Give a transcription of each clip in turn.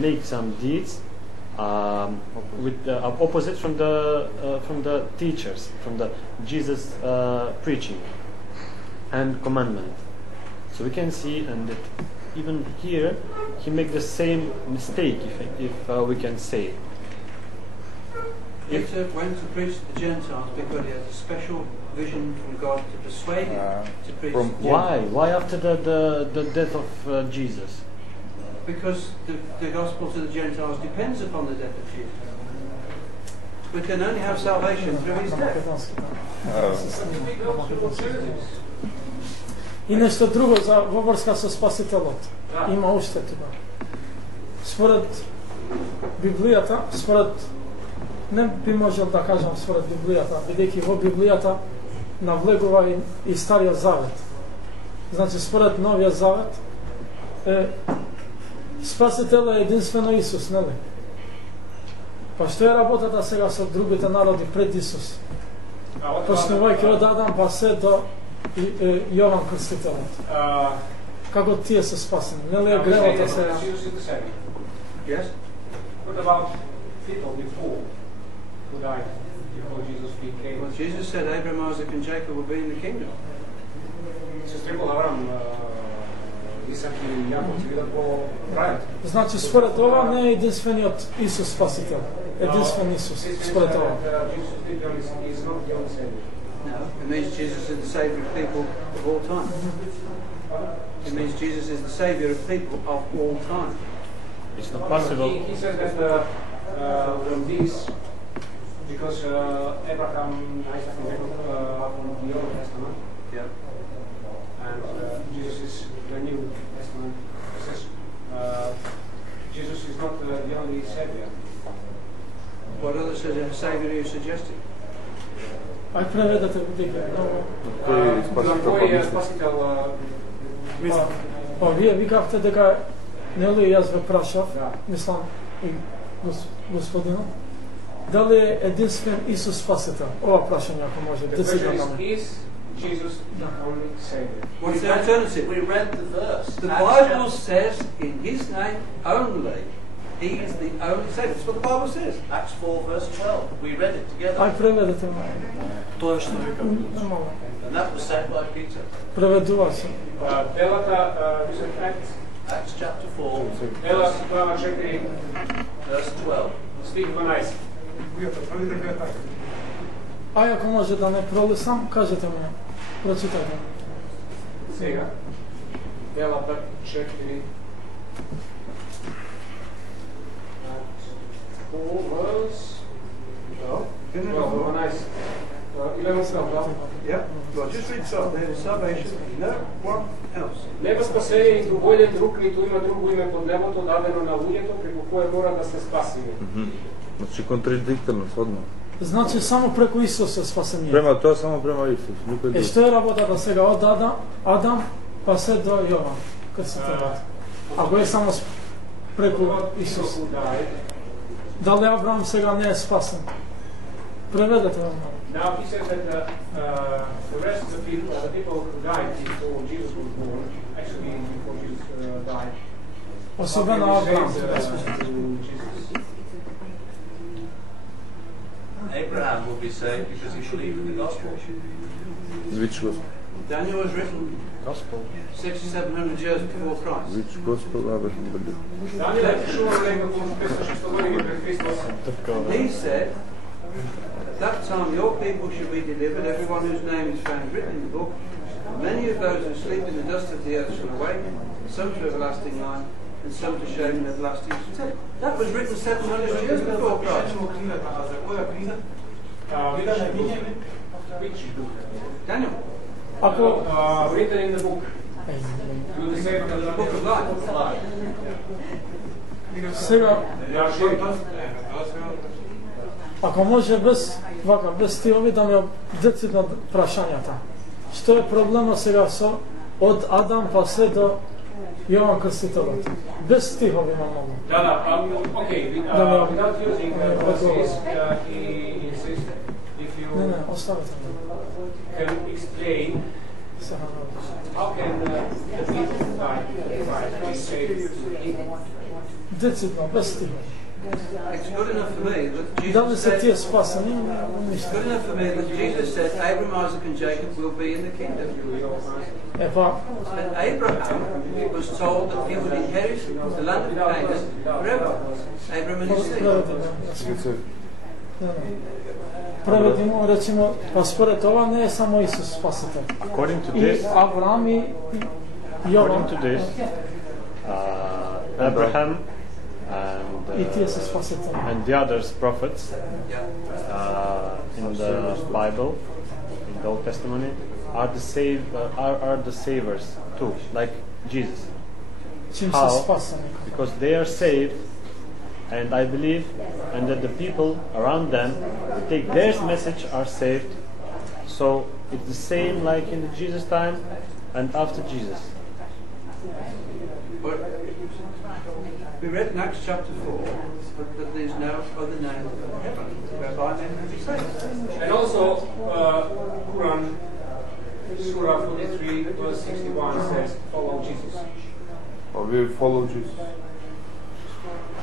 make some deeds with opposite from the teachers, from the Jesus preaching and commandment. So we can see, and that even here he make the same mistake, if we can say. Peter went to preach to the Gentiles because he had a special vision from God to persuade him to preach to the Gentiles. Why after the death of Jesus? Because the gospel to the Gentiles depends upon the death of Jesus. We can only have salvation through his death. И нещо друго във връзка с Спасителот. Има още това. Според Библията, не би можел да кажам според Библията, бидејќи во Библијата навлегува и Стариот Завет. Значи според Новиот Завет Спасител е единствено Исус, нели? Па што е работата сега со другите народи пред Исус? Почнувајќи од Адам па се до Јован Крстителот. Како тие се спасени? Нели е гревата сега? Yes? What about people before who died before Jesus became? Well, Jesus said Abraham, Isaac and Jacob will be in the kingdom. Сестрикол Авраам, Исак и Јаков ќе бидат во рајот. Значи според ова не е единствениот Исус Спасител. Единствен Исус според ова. No, it means Jesus is the Saviour of people of all time. It means Jesus is the Saviour of people of all time. It's not possible. He says that from this, because Abraham, Isaac, and Jacob are from the Old Testament, and Jesus is the New Testament. He says Jesus is not the only Savior. What other Saviour are you suggesting? Ај преведете бидејќи Кој е Спасител? Па вие викавте дека нели јас ве прашав, мислам и господина, дали е единствен Исус Спасител? Ова прашање ако може децидирано. Is Jesus the only Savior? What's the alternative? We read the verse. The Bible says in His name only, He is the only Saviour. That's what the Bible says. Acts 4 verse 12. We read it together. Ај преведете ме. Тоа што викам. And that was said by Peter. Преведува се. Делата, Acts chapter 4 Дела глава 4, verse 12. стих 12. Ај ако може да не пролисам, кажете ми, прочитате. Сега. Делата 4. 4 verse 12. 11. Yeah. Well, just read some. There's salvation. No one else. Нема спасение и другојден друг, ниту има друго име под небото дадено на луѓето преку кое мора да се спасиме. Значи контрадиктивно, одма. Значи само преку Исус е спасение. Према тоа само према Исус, никој друг. Што е работата сега од Адам па се до Јован Крстителот? Ако е само преку Исус. Дали Авраам сега не е спасен? Преведете ме. Now he says that the rest of the people who died before Jesus was born, actually before Jesus died. Особено Авраам. Abraham will be saved because he believed in the gospel. Which gospel? Daniel was written Gospel. 6,700 years before Christ. Which gospel Abraham believed? Данијел е пишувал неколку 500-600 години пред Христос. He said, at that time your people shall be delivered, everyone whose name is found written in the book. Many of those who sleep in the dust of the earth shall awaken, some to everlasting life, and some to shame and everlasting contempt. That was written 700 years before Christ. Which book? Daniel, Ако Written in the book. the book of life. сега ако може без стилови да ми децидно прашањата. Што е проблема сега со од Адам па се до Јован Крстителот? Без стихови имamo. Okay, without using verses, he insists if you Не, оставете. can explain How can the people be saved? Decidno, bez stiha. It's good enough for me that Da li Jesus se said, ti je spasani? it's good enough for me that Jesus said Abraham, Isaac and Jacob will be in the kingdom. E pa, And Abraham was told that he would inherit the land of Canaan forever. Abraham and his seed. Prevedimo, recimo, pa spored ova ne je samo Isus spasitelj. According to I this, Avram i Jovan. according to this, Abraham I ti je se spasitelj. and the others prophets in the Bible, in the Old Testament, are the savers too, like Jesus. Čim se How? spasani. Because they are saved, and I believe, and that the people around them who take their message are saved. So it's the same like in the Jesus time and after Jesus. But we read in Acts chapter 4 that there's no other name in heaven whereby men can be saved. And also, Quran, Surah 43, verse 61 says, follow Jesus. Or we follow Jesus.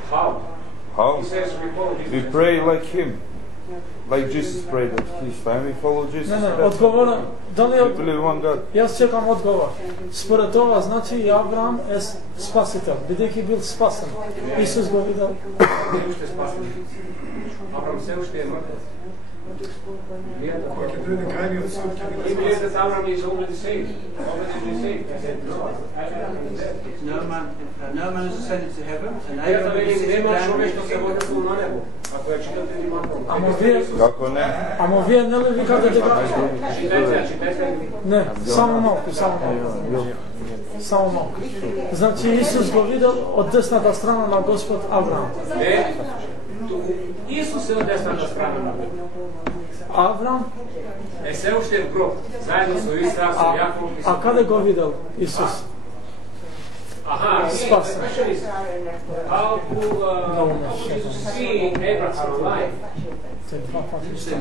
How? How? He says we follow Jesus. We pray like him. Like Jesus prayed at his time. We follow Jesus. Ne, odgovora, da li je We believe one God. Ja čekam odgovor. Spored toga znači i Avram je spasitelj. Бидејќи бил спасен. Исус го видел. Не уште спасен. Авраам се уште е мртв. He believes that Abraham is already saved. Already saved. No man has ascended to heaven, and Ja da Abraham is velim, sitting nema down човек with што the се kingdom. води на небо. Ако ја читате внимателно. Kako ne? Ама вие не ли викате дека... Читајте. Не, само малку, само малку. Само малку. Значи Исус го видел од десната страна на Господ Авраам. Не. Исус е од десната страна на Бог. Авраам, Е се уште в гроб, заедно со Исаак, со Јаков и а каде го видел Исус? Аха, Спасен. How could Jesus see Abraham alive? Те два пати.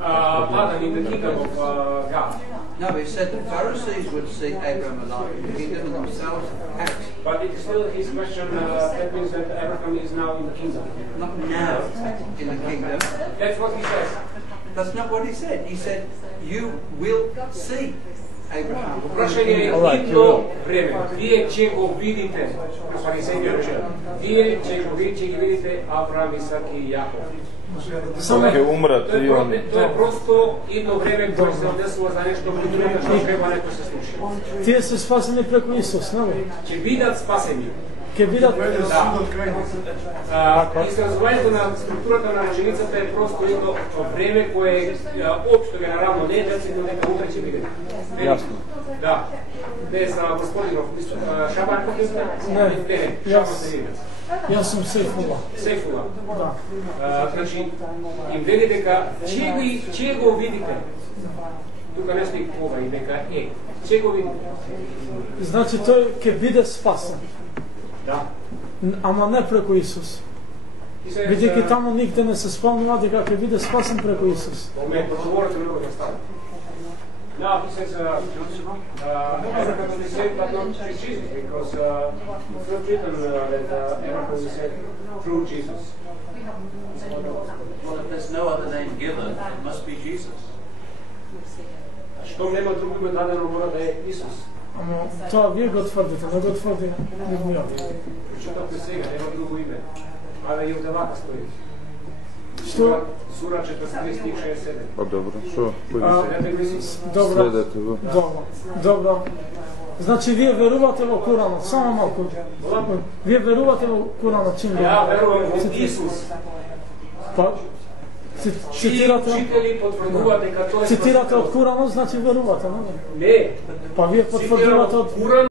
Adam in the kingdom of God. No, he said the Pharisees would see Abraham alive in the kingdom and themselves out. But it is still his question, that means that Abraham is now in the kingdom. Not now in the kingdom. That's what he says. That's not what he said. He said, you will see Abraham. Прашање е идно време. Вие ќе го видите, фарисеите рече, вие ќе ги видите Авраам, Исак и Јаков. Samo je umrat i on. To je prosto idno време koje se odesilo za nešto konkretno što treba neko se sluši. Тие се спасени преку Исус, нели? Ќе бидат спасени. Ќе бидат Изразувањето на структурата на реченицата е просто едно време кое општо генерално не е децидно нека утре ќе биде. Јасно. Да. Без господинов Шабан Не, Шабан се виде. Јас сум Сейфула. Сейфула. Да. Значи, им вели дека ќе го видите. Тука не стои кога и дека ќе го видите. Значи тој ќе биде спасен. Да. Ама не преку Исус. Бидејќи таму нигде не се спомнува дека ќе биде спасен преку Исус. Момент, проговорите много да стане. Now he says, Abraham will be saved, but not through Jesus, because it's not written that Abraham will be saved through Jesus. Well, if there's no other name given, it must be Jesus. Щом нема друго име дадено, мора да е Исус. Ама тоа вие го тврдите, не го тврди Библијата. Прочитавте сега, нема друго име. Абе и од евака стои. Што? Сура 43 стих 67. Pa dobro, što? Добро. Следете го. Добро. Значи вие верувате во Куранот, само малку. Вие верувате во Куранот, чим Ја верувам во Исус. Па цитирате, Учители потврдуваат дека тој е цитирате од Куранот, значи верувате, не? Не. Па вие потврдувате од Куран